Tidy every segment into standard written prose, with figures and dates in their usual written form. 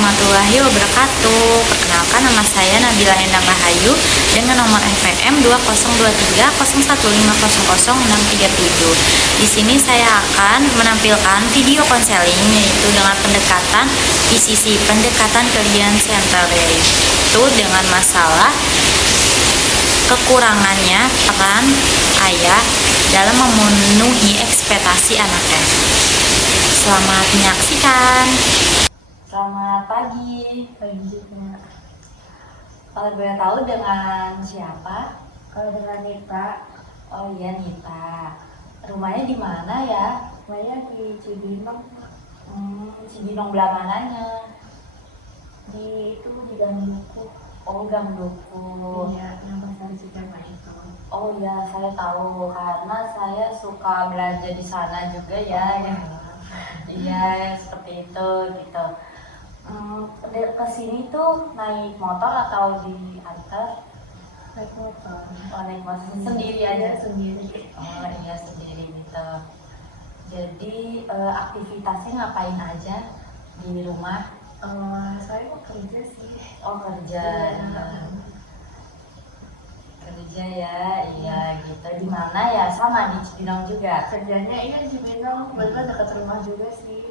warahmatullahi wabarakatuh. Perkenalkan, nama saya Nabila Endang Rahayu dengan nomor FPM 202301500637. Di sini saya akan menampilkan video konseling yaitu dengan pendekatan PCC, pendekatan Client Center, yaitu dengan masalah kekurangannya peran ayah dalam memenuhi ekspektasi anaknya. Selamat menyaksikan. Selamat pagi. Kalau boleh tahu dengan siapa? Kalau dengan Nita. Oh iya, Nita. Rumahnya di mana ya? Rumahnya di Cibinong. Cibinong belah mananya? Di Gang Duku. Oh, Gang Duku. Iya, nama saya Cicama itu. Oh iya, saya tahu karena saya suka belanja di sana juga ya. Iya, seperti itu gitu. Ke sini tuh naik motor atau diantar? Naik motor. Oh, naik motor sendiri aja? Sendiri. Oh iya, sendiri gitu. Jadi aktivitasnya ngapain aja di rumah? Saya mau kerja sih. Oh, kerja. Kerja ya, iya gitu. Di mana ya? Sama di Cibinong juga. Kerjanya iya di Cibinong, kebetulan dekat rumah juga sih.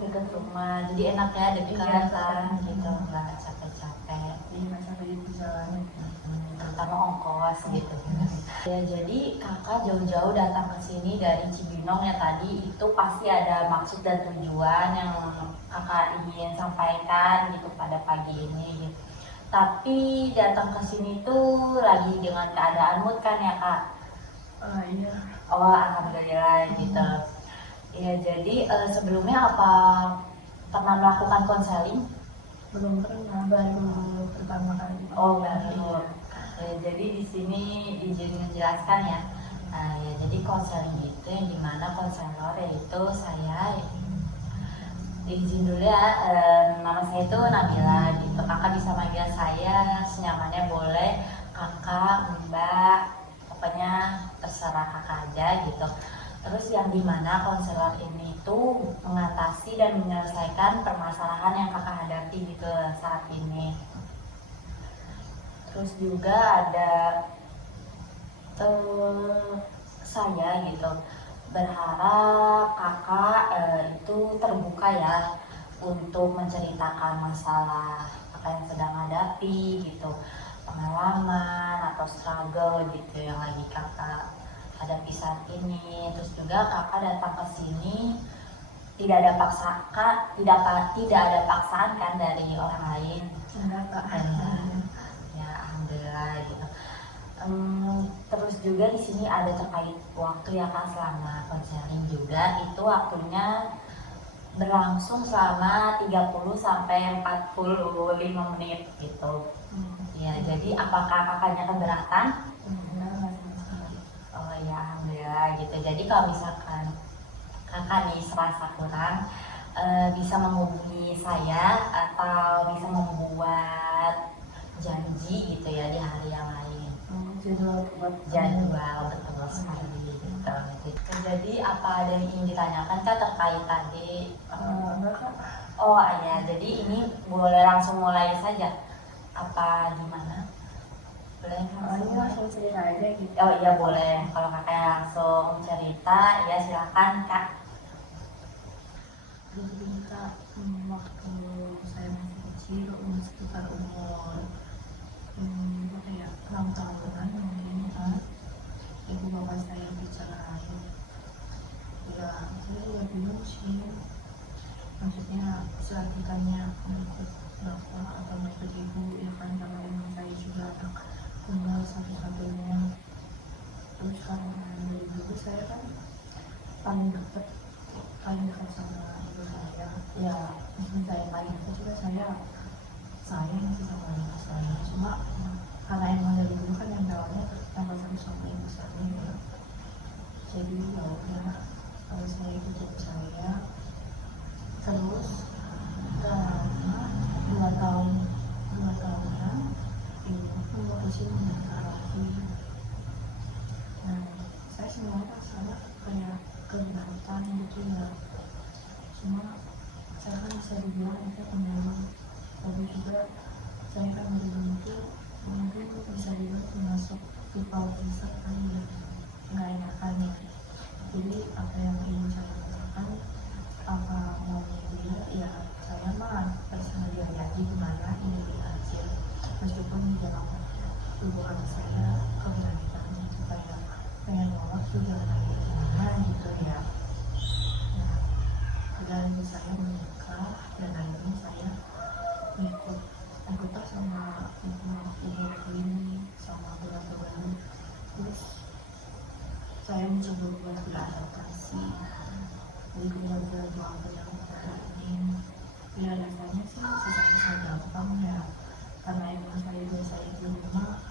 Dekat rumah. Jadi enak ya, dekat Iya, gitu, nggak capek-capek. Di masa di perjalanan. Terutama ongkos gitu. Ya, jadi kakak jauh-jauh datang ke sini dari Cibinong ya tadi itu pasti ada maksud dan tujuan yang kakak ingin sampaikan gitu pada pagi ini gitu. Tapi datang ke sini tuh lagi dengan keadaan mood kan ya kak? Iya. Oh, alhamdulillah gitu. Ya, jadi sebelumnya apa pernah melakukan konseling? Belum pernah, baru pertama kali. Oh, baru. Ya, jadi di sini izin menjelaskan ya. Ya, jadi konseling itu yang dimana konselor yaitu saya. Izin dulu ya, nama saya itu Nabila gitu. Kakak bisa manggil saya senyamannya, boleh kakak, mbak, pokoknya terserah kakak aja gitu. Terus yang dimana konselor ini tuh mengatasi dan menyelesaikan permasalahan yang kakak hadapi gitu saat ini. Terus juga ada saya gitu berharap kakak itu terbuka ya untuk menceritakan masalah kakak yang sedang hadapi gitu, pengalaman atau struggle gitu yang lagi kakak hadapi saat ini. Terus juga kakak datang ke sini tidak ada paksaan kan dari orang lain. Enggak, Kak. Ya, alhamdulillah gitu. Terus juga di sini ada terkait waktu ya kak, selama konseling juga itu waktunya berlangsung selama 30 sampai 45 menit gitu. Ya, jadi apakah kakaknya keberatan? Oh ya, alhamdulillah gitu. Jadi kalau misalkan kakak nih serasa kurang, bisa menghubungi saya atau bisa membuat janji gitu ya di hari yang lain. Jadwal betul sekali gitu. Jadi apa ada yang ingin ditanyakan kak terkait tadi? Oh ya, jadi ini boleh langsung mulai saja apa gimana? Boleh langsung cerita aja gitu. Oh iya boleh, kalau kakak langsung cerita ya silakan kak. Jadi Kak, waktu saya masih kecil, sekitar umur 6 tahunan mungkin, ibu bapak saya bercerai. Ya, saya juga bingung sih, maksudnya selanjutnya mengikut bapak atau mengikut ibu ya kan, karena emang saya juga anak tunggal satu-satunya. Terus karena dari dulu saya kan paling dekat sama ibu saya. Ya, meskipun saya paling dekat juga saya sayang sih sama ibu saya. Cuma karena emang dari dulu kan yang tahunya tambah satu sama ibu saya ya. Jadi ya udah, kalau saya ikut ibu saya. Terus karena 2 tahunan ibu memutusin menikah lagi. Nah, saya sebenarnya sama kayak keberatan gitu ya. Cuma saya kan bisa dibilang itu memang tapi juga saya kan baru itu mungkin bisa juga termasuk people pleaser kan ya, nggak enakan ya. Jadi apa yang ingin saya katakan, apa maunya dia ya saya mah personal dia aja gimana ini aja, meskipun di dalam tubuh hati saya keberanian supaya pengen nolak juga lagi gimana gitu ya. Nah, dan saya menikah dan akhirnya saya ikut sama ibu ini sama bulan-bulan, terus saya mencoba buat beradaptasi di keluarga yang ini. Ya rasanya sih susah-susah gampang ya, karena emang saya biasa di rumah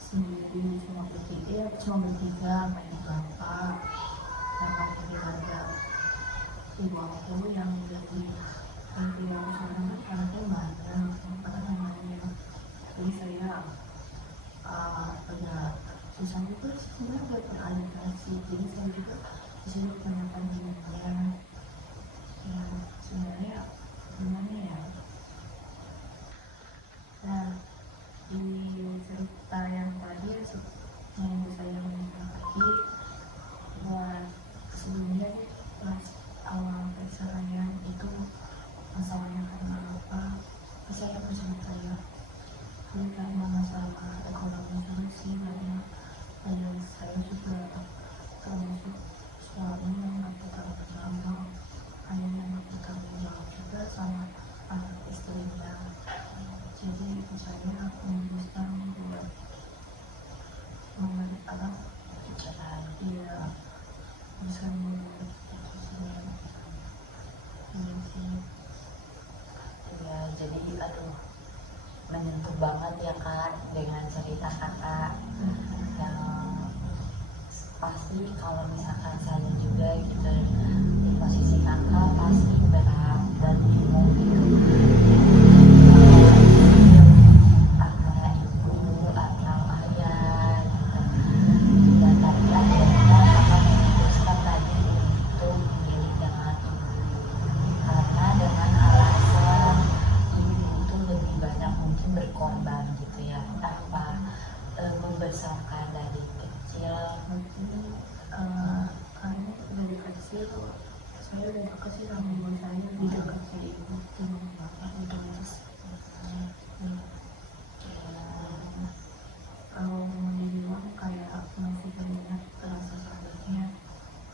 sendiri cuma bertiga main bapak sama keluarga ibu aku yang jadi yang sekarang anaknya banyak apa namanya. Jadi saya agak susah juga sebenarnya buat beradaptasi. Jadi saya juga disuruh kebanyakan dirinya ya, sebenarnya gimana ya. Nah, di cerita yang tadi yang ibu saya menikah lagi, buat sebelumnya pas awal perceraian itu masalahnya karena apa, saya bersama saya jadi karena masalah ekonomi juga sih, karena saya juga termasuk suami yang nggak bertanggung jawab, ayah yang nggak bertanggung jawab juga sama anak istrinya. Jadi saya memutuskan buat apa ya bisa membuat keputusan ini. Ya jadi aduh menyentuh banget ya Kak dengan cerita Kakak yang pasti kalau misalkan saya juga gitu di posisi Kakak pasti berat dan bingung gitu antara ibu atau ayah gitu. Dan tadi akhirnya Kakak memutuskan tadi untuk memilih dengan ibu karena dengan alasan ibu itu lebih banyak mungkin berkorban gitu ya tanpa membesarkan dari kecil. Karena dari kecil saya udah dekat sih sama ibu saya, lebih dekat ke ibu sama bapak itu mas. Kalau mau dibilang kayak masih banyak terasa sakitnya,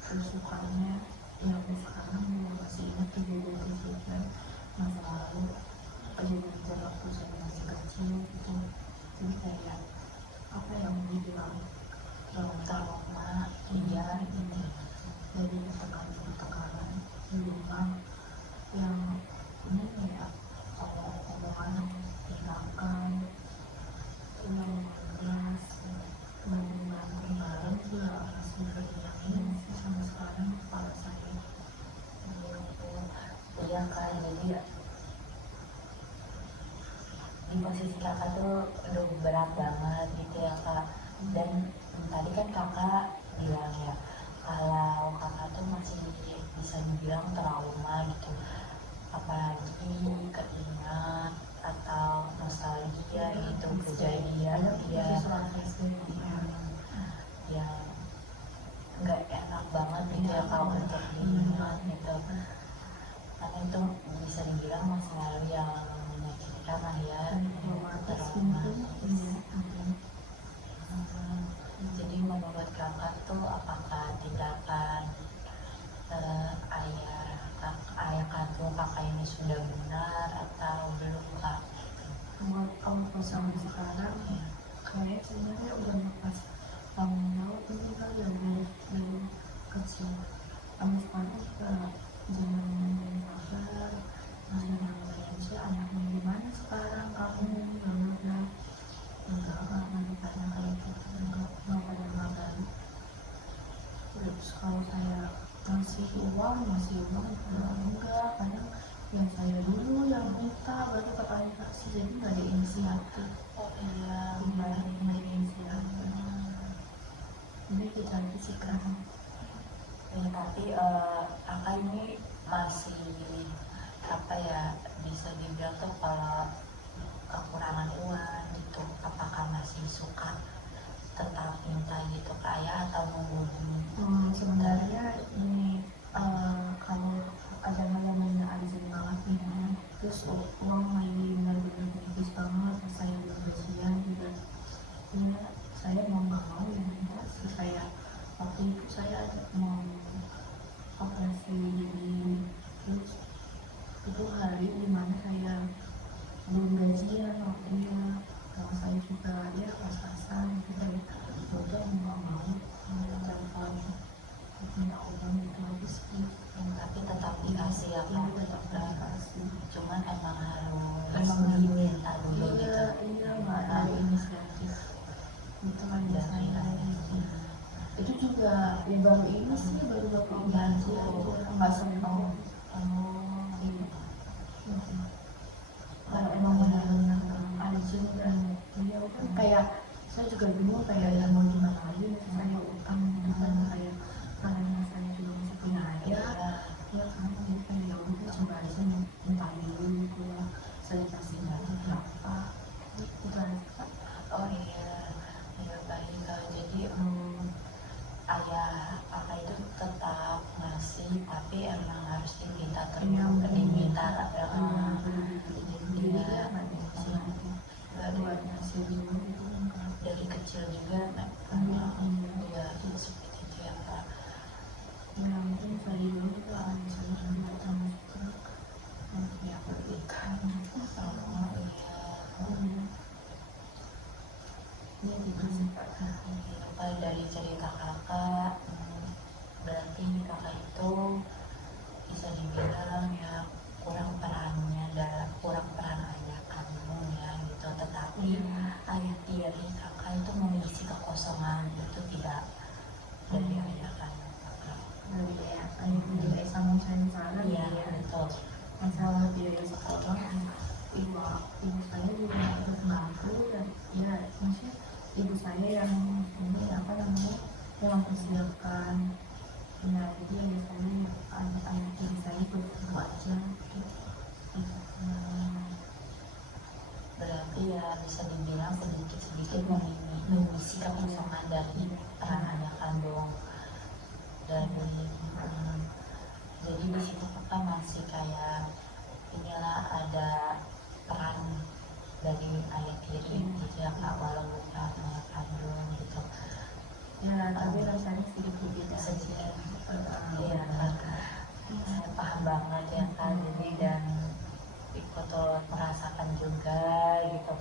kesukaannya ya sampai sekarang masih ingat kejadian masa lalu, kejadian waktu saya masih kecil gitu. Jadi kayak apa yang dibilang trauma iya ini dari tekanan di rumah yang ini kayak omongan tindakan yang keras bareng juga masih berhilangin sama sekarang kepala saya. Iya Kak, jadi di posisi Kakak tuh udah berat banget gitu ya Kak. Dan tadi kan Kakak bilang ya kalau Kakak tuh masih bisa dibilang trauma gitu, apalagi keingat atau nostalgia gitu kejadian yang nggak enak banget gitu ya kalau untuk diingat gitu. Karena itu bisa dibilang masa lalu yang menyakitkan lah ya, trauma. Jadi menurut Kakak tuh apakah tindakan ayah kandung Kakak ini sudah benar atau belum Kak? Kalau sampai sekarang ya kayak sebenarnya udah lepas tanggung jawab ini kan dari kecil sampai sekarang juga jangan ngomongin kabar, jangan ngomongin anaknya gimana sekarang kamu enggak nanti tanya kayak gitu, enggak pada ngabarin. Terus kalau saya ngasih uang enggak, kadang yang saya dulu yang minta baru kakaknya kasih, jadi nggak ada inisiatif. Oh iya, nggak ada inisiatif. Ini kita sih kan ya, tapi Kakak ini masih apa ya, bisa dibilang tuh kalau kekurangan uang gitu, apakah masih suka tetap minta gitu ke ayah atau nunggu dulu? Sebenarnya ini kalau ada hal yang benar izin banget nih, terus uang lagi benar-benar tipis banget, saya belum gajian juga, ya saya mau nggak mau ya minta sih. Saya waktu itu saya ada mau operasi gigi, terus itu hari dimana saya belum gajian waktunya, kalau saya juga ya pas-pasan gitu ya, udah nggak mau telepon minta uang gitu aja sih. Tapi tetap dikasih ya Yang Kak? tetap dikasih, Cuman emang harus emang diminta dulu gitu. iya nggak ada inisiatif itu kan biasanya gitu. Itu juga ya baru ini sih, baru beberapa bulan sih, itu nggak sempat. Iya. Kalau emang benar-benar urgent dan dia kan kayak saya juga bingung kayak ya mau gimana lagi, saya utang gitu kan, kayak karena saya juga masih punya ayah ya kan, jadi kayak ya udah coba aja minta dulu gitu ya, saya kasih aja berapa itu aja. Oh iya, ya baik Kak. Jadi ayah apa itu tetap ngasih, tapi emang harus diminta terus, diminta Jadi ya nggak bisa buat ngasih dulu gitu kan. dari kecil juga ya seperti itu ya Kak. Ya mungkin saya dulu juga saya sudah datang ke ya pernikahan gitu. Oh iya. Ya gitu sih Kak. Kalau dari cerita kakak, berarti kakak itu bisa dibilang ya kurang peran ayah kamu ya gitu. Tetapi ayah tiri kakak itu mengisi kekosongan itu tidak dari ayah kamu. Dari ya ayah biaya sama saya salah Iya ya, betul. masalah biaya sekolah ibu saya juga ikut bantu, dan ya maksudnya ibu saya yang ini apa namanya yang mempersiapkan. Nah jadi ya biasanya anak-anak diri saya ikut aja gitu. Berarti ya bisa dibilang sedikit-sedikit mengisi kekosongan dari peran ayah kandung. Dari jadi di situ kakak masih kayak inilah ada peran dari ayah tiri gitu ya Kak, walaupun peran ayah kandung gitu. Ya tapi rasanya sedikit berbeda saja. Iya Kak, saya paham banget ya Kak. Jadi dan ikut turut merasakan juga gitu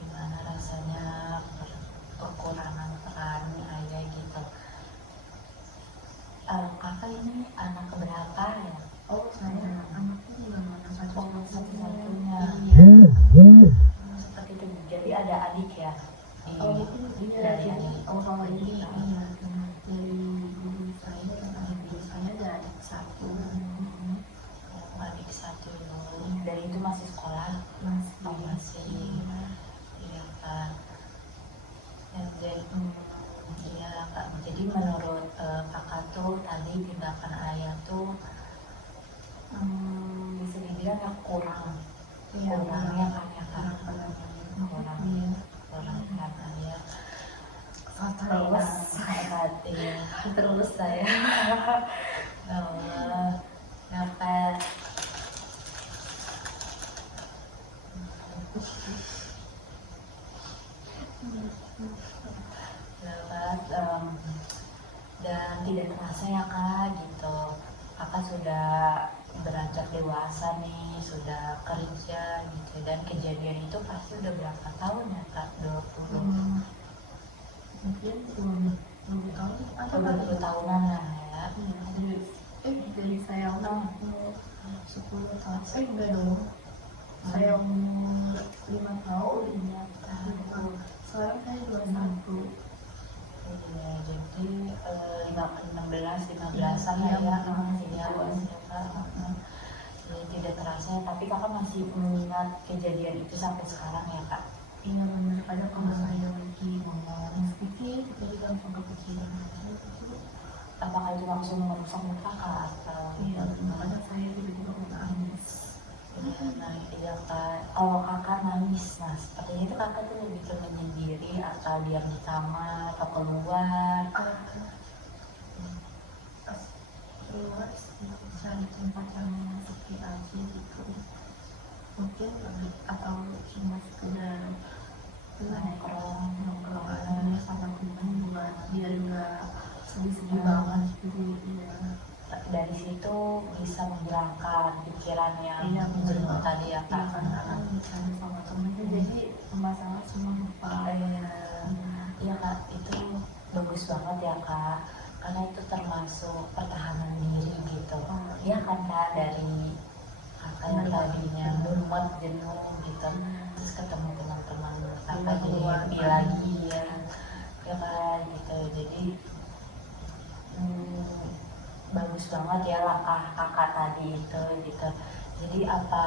gimana rasanya kekurangan peran ayah gitu. Kakak ini anak keberapa ya? Oh saya anaknya juga mana Satu-satunya. Iya. Seperti itu. Jadi ada adik ya? Oh itu iya, jadi kalau ini iya, dari guru saya dan adik guru saya ada adik satu. Adik satu dulu. Dan itu masih sekolah? Masih. Iya Kak. Dan iya Kak. Jadi menurut kakak tuh tadi tindakan ayah tuh bisa dibilang ya kurangnya kan ya Kak. Kurang kan ya. Terus saya ya Allah dapat dan tidak terasa ya Kak gitu, kakak sudah beranjak dewasa nih, sudah kerja gitu, dan kejadian itu pasti udah berapa tahun ya Kak? 20 mungkin 20 tahun atau 20 tahunan lah ya. dari saya umur 10 tahun, enggak dong, saya umur 5 tahun, sekarang saya 21. Iya, jadi 15-an lah ya, masih ya Kak. Jadi tidak terasa, tapi kakak masih mengingat kejadian itu sampai sekarang ya Kak? Iya benar, kadang kalau saya lagi ngomong sedikit jadi langsung kepikiran. Apakah itu langsung merusak muka Kak atau? Iya, kadang saya tiba-tiba nangis. Nah iya kak, kalau kakak nangis, nah sepertinya itu kakak tuh lebih ke menyendiri atau diam di kamar atau keluar. Pas keluar sih cari tempat yang sepi aja gitu, mungkin lebih atau cuma sekedar nongkrong aja sama temen buat biar nggak sedih-sedih banget gitu ya. Dari situ bisa menghilangkan pikiran yang Iya, jenuh tadi ya Iya, kak. karena kan bicara sama temennya jadi masalah semua lupa. Iya kak, itu bagus banget ya kak, karena itu termasuk pertahanan diri gitu. Iya kan kak, dari kakak yang tadinya mumet jenuh gitu, terus ketemu teman-teman kakak jadi happy lagi ya, ya kak gitu. Jadi bagus banget ya langkah kakak tadi itu gitu. Jadi apa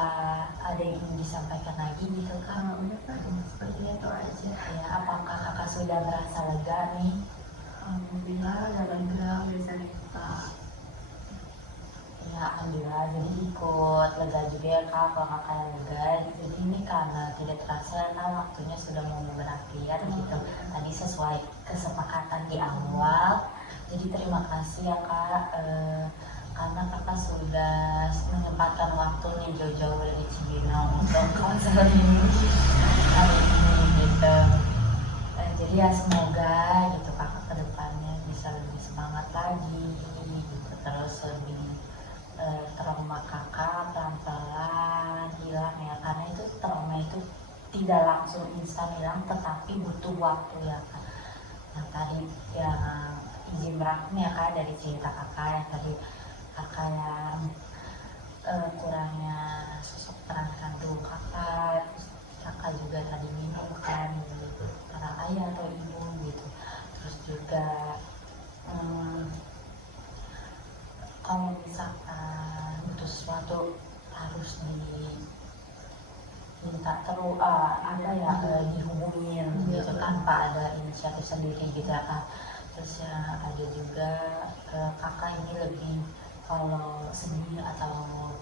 ada yang ingin disampaikan lagi gitu kak? Udah kan seperti itu aja. Ya, apakah kakak sudah merasa lega nih? Alhamdulillah udah lega, udah cerita. Ya alhamdulillah, jadi ikut lega juga ya kak kalau kakak yang lega. Jadi ini karena tidak terasa kan waktunya sudah mau berakhir gitu. Tadi sesuai kesepakatan di awal. Jadi terima kasih ya kak, karena kakak sudah menyempatkan waktu nih jauh-jauh dari Cibinong untuk konseling hari ini gitu. Jadi ya semoga gitu kakak kedepannya bisa lebih semangat lagi gitu, terus lebih trauma kakak pelan-pelan hilang ya, karena itu trauma itu tidak langsung instan hilang tetapi butuh waktu ya kak. Yang tadi yang izin merangkum ya kak, dari cerita kakak yang tadi kakak yang kurangnya sosok peran kandung kakak, terus kakak juga tadi minum kan gitu, para ayah atau ibu gitu. Terus juga kalau misalkan butuh sesuatu harus diminta terus dihubungin gitu tanpa ada inisiatif sendiri gitu ya kak. Terus ya ada juga kakak ini lebih kalau sedih atau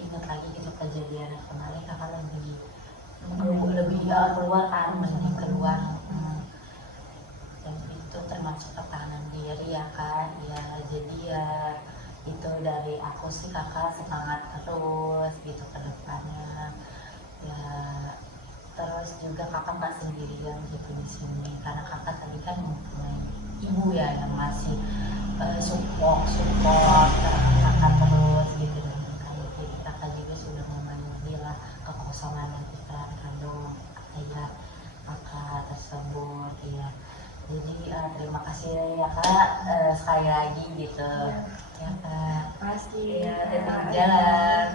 ingat lagi gitu kejadian yang kemarin, kakak lebih keluar kan, mending keluar. Dan itu termasuk pertahanan diri ya kak ya. Jadi ya itu dari aku sih kakak, semangat terus gitu ke depannya ya. Terus juga kakak nggak sendirian gitu di sini, karena kakak tadi kan mempunyai ibu ya yang masih support kakak terus gitu. Dan jadi kakak juga sudah memenuhi lah kekosongan yang kita kandung ayah kakak tersebut ya. Jadi terima kasih ya kak, sekali lagi gitu ya kak. Pasti Ya, tetap jalan.